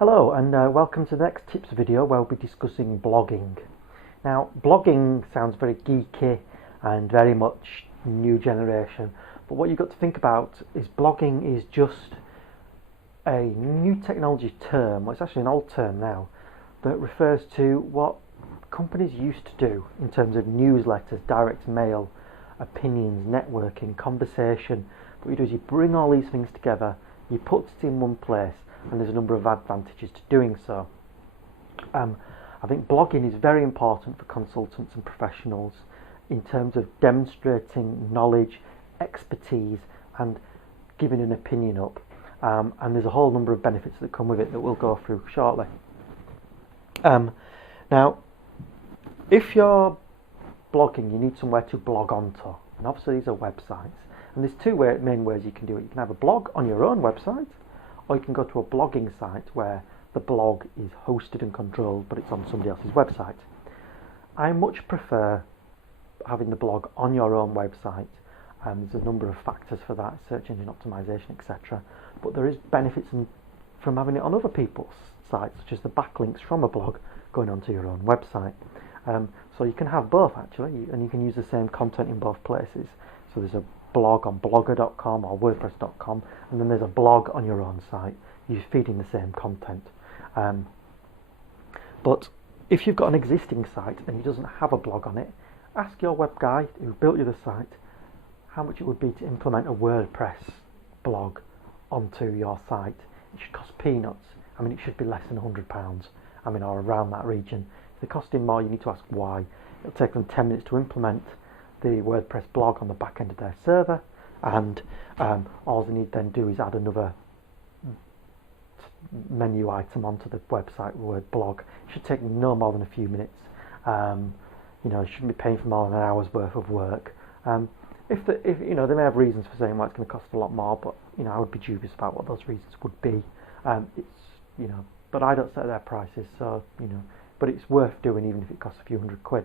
Hello and welcome to the next tips video where we'll be discussing blogging. Now blogging sounds very geeky and very much new generation, but what you've got to think about is blogging is just a new technology term, well it's actually an old term now, that refers to what companies used to do in terms of newsletters, direct mail, opinions, networking, conversation. What you do is you bring all these things together, you put it in one place, and there's a number of advantages to doing so. I think blogging is very important for consultants and professionals in terms of demonstrating knowledge, expertise, and giving an opinion up. And there's a whole number of benefits that come with it that we'll go through shortly. Now, if you're blogging, you need somewhere to blog onto, and obviously these are websites. And there's two main ways you can do it. You can have a blog on your own website, or you can go to a blogging site where the blog is hosted and controlled, but it's on somebody else's website. I much prefer having the blog on your own website. There's a number of factors for that, search engine optimization, etc. But there is benefits from having it on other people's sites, such as the backlinks from a blog going onto your own website. So you can have both actually, and you can use the same content in both places. So there's a blog on blogger.com or wordpress.com, and then there's a blog on your own site. You're feeding the same content. But if you've got an existing site and it doesn't have a blog on it, ask your web guy who built you the site how much it would be to implement a WordPress blog onto your site. It should cost peanuts. I mean, it should be less than £100. I mean, or around that region. If they're costing more, you need to ask why. It'll take them 10 minutes to implement the WordPress blog on the back end of their server, and all they need then do is add another menu item onto the website word blog. It should take no more than a few minutes. You shouldn't be paying for more than an hour's worth of work. If they may have reasons for saying, well, it's going to cost a lot more, but I would be dubious about what those reasons would be. But I don't set their prices, so but it's worth doing even if it costs a few £100.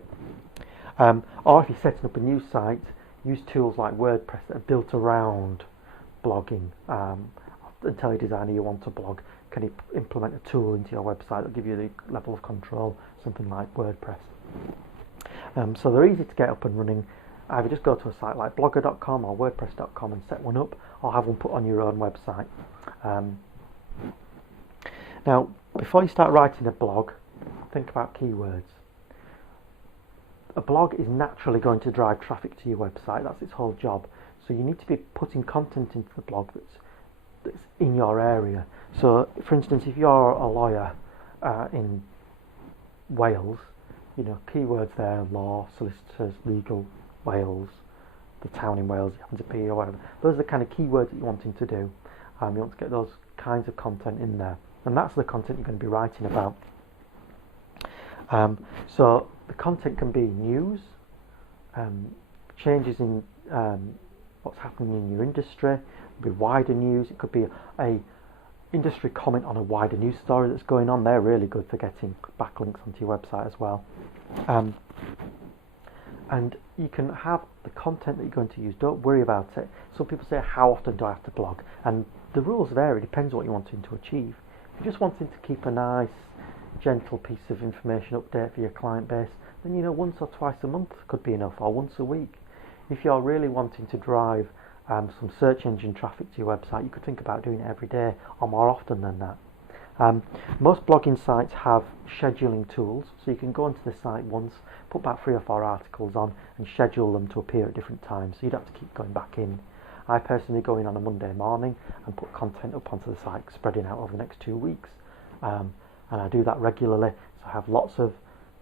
Or if you're setting up a new site, use tools like WordPress that are built around blogging. And tell your designer you want to blog. Can you implement a tool into your website that'll give you the level of control, something like WordPress. So they're easy to get up and running. Either just go to a site like blogger.com or wordpress.com and set one up, or have one put on your own website. Now, before you start writing a blog, think about keywords. A blog is naturally going to drive traffic to your website. That's its whole job. So you need to be putting content into the blog that's in your area. So, for instance, if you're a lawyer in Wales, keywords there: law, solicitors, legal, Wales, the town in Wales you happen to be, or whatever. Those are the kind of keywords that you're wanting to do. You want to get those kinds of content in there, and that's the content you're going to be writing about. So the content can be news, changes in what's happening in your industry. It could be wider news. It could be a industry comment on a wider news story that's going on. They're really good for getting backlinks onto your website as well. And you can have the content that you're going to use. Don't worry about it. Some people say, how often do I have to blog? And the rules vary. Depends what you're wanting to achieve. If you're just wanting to keep a nice, gentle piece of information update for your client base, then once or twice a month could be enough, or once a week. If you're really wanting to drive some search engine traffic to your website, you could think about doing it every day or more often than that. Most blogging sites have scheduling tools, so you can go onto the site once, put about 3 or 4 articles on, and schedule them to appear at different times, so you'd have to keep going back in. I personally go in on a Monday morning and put content up onto the site, spreading out over the next 2 weeks. And I do that regularly, so I have lots of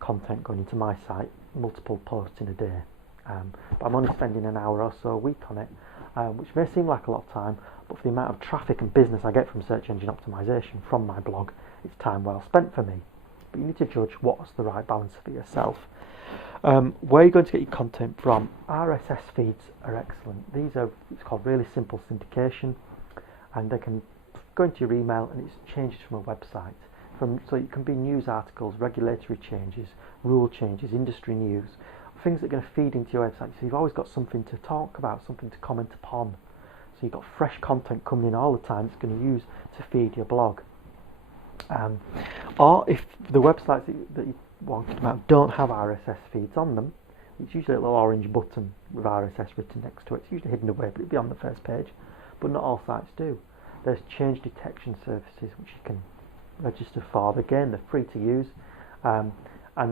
content going into my site, multiple posts in a day. But I'm only spending an hour or so a week on it, which may seem like a lot of time, but for the amount of traffic and business I get from search engine optimization from my blog, it's time well spent for me. But you need to judge what's the right balance for yourself. Where you're going to get your content from, RSS feeds are excellent. It's called really simple syndication, and they can go into your email and it's changed from a website. So it can be news articles, regulatory changes, rule changes, industry news, things that are going to feed into your website. So you've always got something to talk about, something to comment upon. So you've got fresh content coming in all the time that's going to use to feed your blog. Um, or if the websites that you wanted about don't have RSS feeds on them, it's usually a little orange button with RSS written next to it. It's usually hidden away, but it'll be on the first page. But not all sites do. There's change detection services which you can register for. Again, they're free to use, and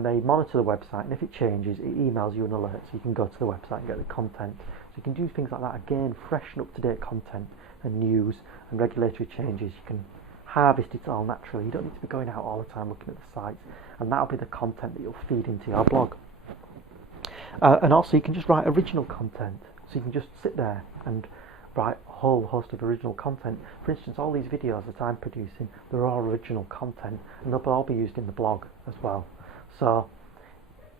they monitor the website. And if it changes, it emails you an alert, so you can go to the website and get the content. So you can do things like that. Again, fresh and up-to-date content and news and regulatory changes. You can harvest it all naturally. You don't need to be going out all the time looking at the sites, and that'll be the content that you'll feed into your blog. And also you can just write original content, so you can just sit there and write a whole host of original content. For instance, all these videos that I'm producing, they're all original content, and they'll all be used in the blog as well. So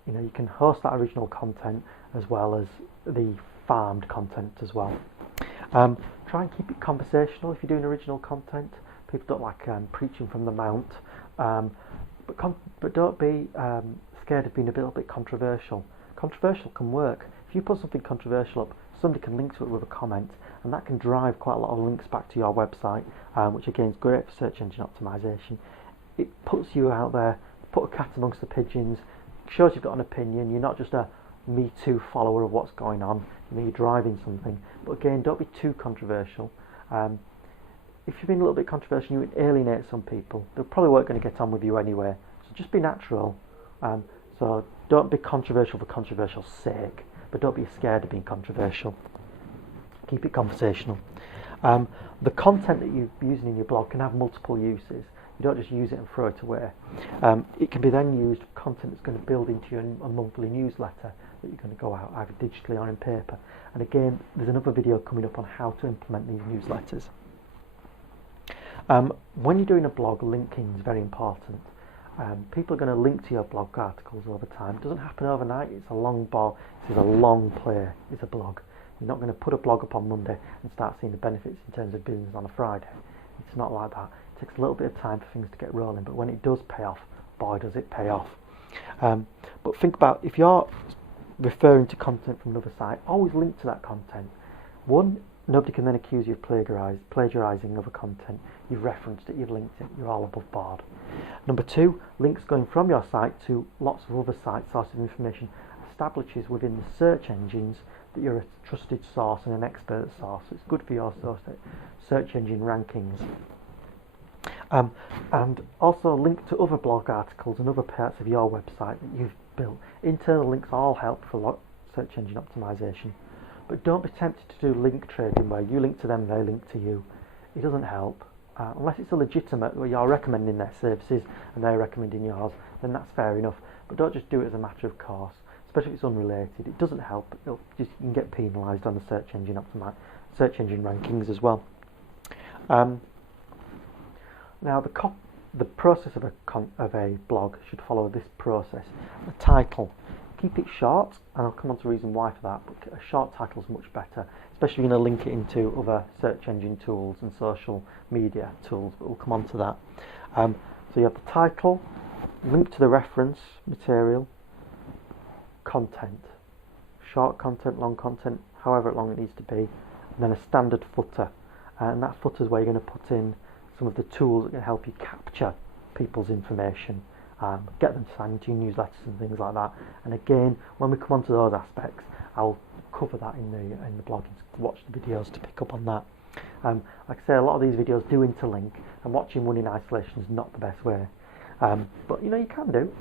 you can host that original content as well as the farmed content as well. Try and keep it conversational if you're doing original content. People don't like preaching from the mount, but don't be scared of being a little bit controversial. Controversial can work. If you put something controversial up, somebody can link to it with a comment, and that can drive quite a lot of links back to your website, which again is great for search engine optimization. It puts you out there, put a cat amongst the pigeons, shows you've got an opinion. You're not just a Me Too follower of what's going on. You're driving something. But again, don't be too controversial. If you've been a little bit controversial, you would alienate some people. They probably weren't going to get on with you anyway. So just be natural. So don't be controversial for controversial sake, but don't be scared of being controversial. Keep it conversational. The content that you're using in your blog can have multiple uses. You don't just use it and throw it away. It can be then used for content that's going to build into a monthly newsletter that you're going to go out either digitally or in paper. And again, there's another video coming up on how to implement these newsletters. When you're doing a blog, linking is very important. People are going to link to your blog articles over time. It doesn't happen overnight. It's a long ball. This is a long play. It's a blog. You're not going to put a blog up on Monday and start seeing the benefits in terms of business on a Friday. It's not like that. It takes a little bit of time for things to get rolling, but when it does pay off, boy does it pay off. But think about, if you're referring to content from another site, always link to that content. One, nobody can then accuse you of plagiarising other content. You've referenced it, you've linked it, you're all above board. Number two, links going from your site to lots of other site sources of information establishes within the search engines that you're a trusted source and an expert source. It's good for your search engine rankings. And also link to other blog articles and other parts of your website that you've built. Internal links all help for search engine optimization. But don't be tempted to do link trading where you link to them, they link to you. It doesn't help. Unless it's a legitimate, where you're recommending their services and they're recommending yours, then that's fair enough. But don't just do it as a matter of course, especially if it's unrelated. It doesn't help. You can get penalised on the search engine rankings as well. Now the process of a blog should follow this process. The title. Keep it short, and I'll come on to the reason why for that, but a short title is much better, especially if you're going to link it into other search engine tools and social media tools, but we'll come on to that. So you have the title, link to the reference material, content, short content, long content, however long it needs to be, and then a standard footer, and that footer is where you're going to put in some of the tools that can help you capture people's information. Get them to sign into your newsletters and things like that. And again, when we come on to those aspects, I'll cover that in the blog. Watch the videos to pick up on that. Like I say, a lot of these videos do interlink, and watching one in isolation is not the best way. But you can do.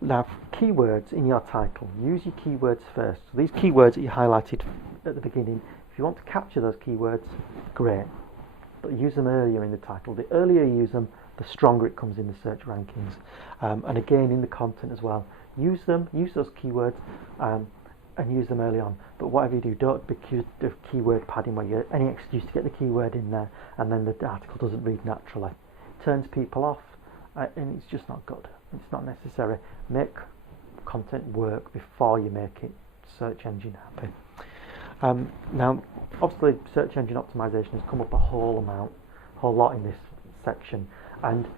Now, keywords in your title. Use your keywords first. So these keywords that you highlighted at the beginning, if you want to capture those keywords, great. But use them earlier in the title. The earlier you use them, the stronger it comes in the search rankings. And again, in the content as well. Use those keywords, and use them early on. But whatever you do, don't be keyword padding where you're any excuse to get the keyword in there, and then the article doesn't read naturally. It turns people off, and it's just not good. It's not necessary. Make content work before you make it search engine happy. Now, obviously, search engine optimization has come up a whole lot in this section, and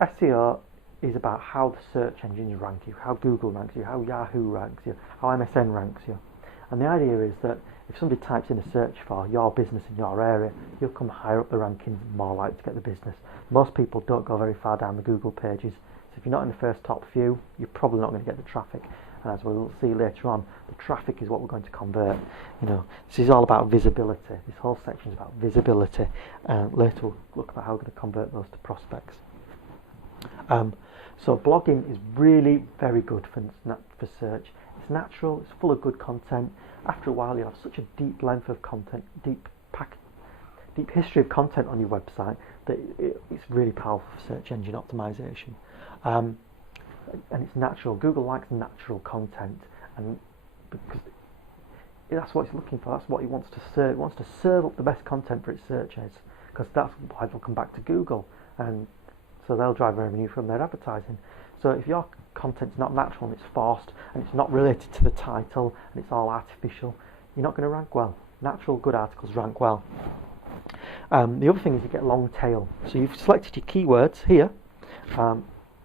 SEO is about how the search engines rank you, how Google ranks you, how Yahoo ranks you, how MSN ranks you. And the idea is that if somebody types in a search for your business in your area, you'll come higher up the rankings, more likely to get the business. Most people don't go very far down the Google pages, so if you're not in the first top few, you're probably not going to get the traffic. And as we'll see later on, the traffic is what we're going to convert. This is all about visibility. This whole section is about visibility. Later we'll look about how we're going to convert those to prospects. So blogging is really very good for search. It's natural, it's full of good content. After a while you have such a deep length of content, deep history of content on your website that it's really powerful for search engine optimization. And it's natural. Google likes natural content, and because that's what it's looking for. That's what it wants to serve. It wants to serve up the best content for its searches, because that's why they'll come back to Google, and so they'll drive revenue from their advertising. So if your content's not natural and it's forced and it's not related to the title and it's all artificial, you're not going to rank well. Natural, good articles rank well. The other thing is you get long tail. So you've selected your keywords here,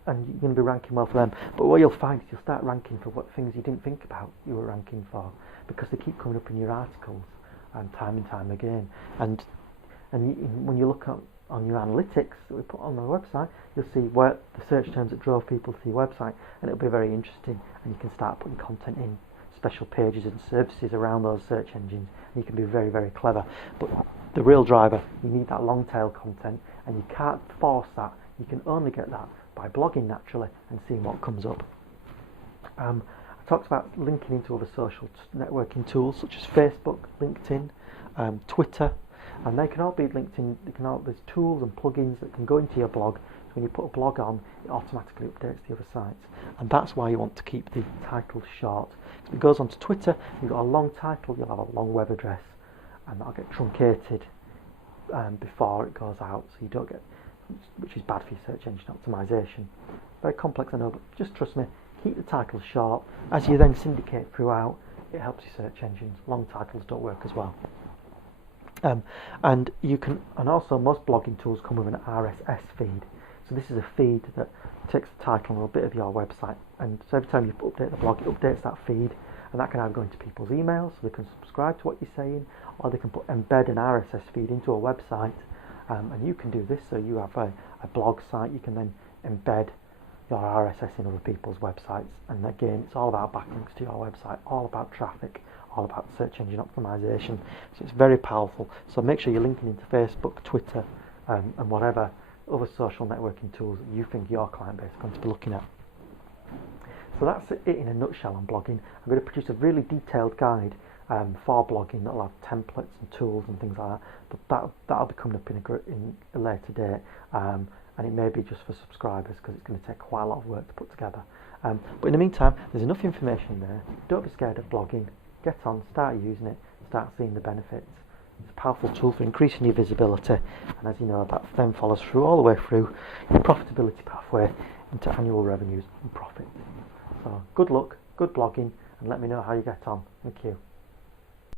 and you're going to be ranking well for them. But what you'll find is you'll start ranking for what things you didn't think about you were ranking for, because they keep coming up in your articles time and time again. And when you look on your analytics that we put on the website, you'll see where the search terms that drove people to your website, and it'll be very interesting, and you can start putting content in, special pages and services around those search engines, and you can be very, very clever. But the real driver, you need that long tail content, and you can't force that. You can only get that by blogging naturally and seeing what comes up. I talked about linking into other social networking tools such as Facebook, LinkedIn, Twitter, and they can all be linked in. There's tools and plugins that can go into your blog. So when you put a blog on, it automatically updates the other sites, and that's why you want to keep the title short. So if it goes onto Twitter, you've got a long title, you'll have a long web address, and that'll get truncated before it goes out, so you don't get, which is bad for your search engine optimization. Very complex, I know, but just trust me. Keep the titles short. As you then syndicate throughout, it helps your search engines. Long titles don't work as well. And also most blogging tools come with an RSS feed. So this is a feed that takes the title and a bit of your website, and so every time you update the blog, it updates that feed, and that can either go into people's emails, so they can subscribe to what you're saying, or they can embed an RSS feed into a website. And you can do this, so you have a blog site, you can then embed your RSS in other people's websites, and again, it's all about backlinks to your website, all about traffic, all about search engine optimization. So it's very powerful. So make sure you're linking into Facebook, Twitter, and whatever other social networking tools that you think your client base is going to be looking at. So that's it in a nutshell on blogging. I'm going to produce a really detailed guide for blogging that'll have templates and tools and things like that, but that'll be coming up in a later date, and it may be just for subscribers, because it's going to take quite a lot of work to put together. But in the meantime, there's enough information there. Don't be scared of blogging. Get on, start using it, start seeing the benefits. It's a powerful tool for increasing your visibility, and as you know, that then follows through all the way through your profitability pathway into annual revenues and profit. So good luck, good blogging, and let me know how you get on. Thank you.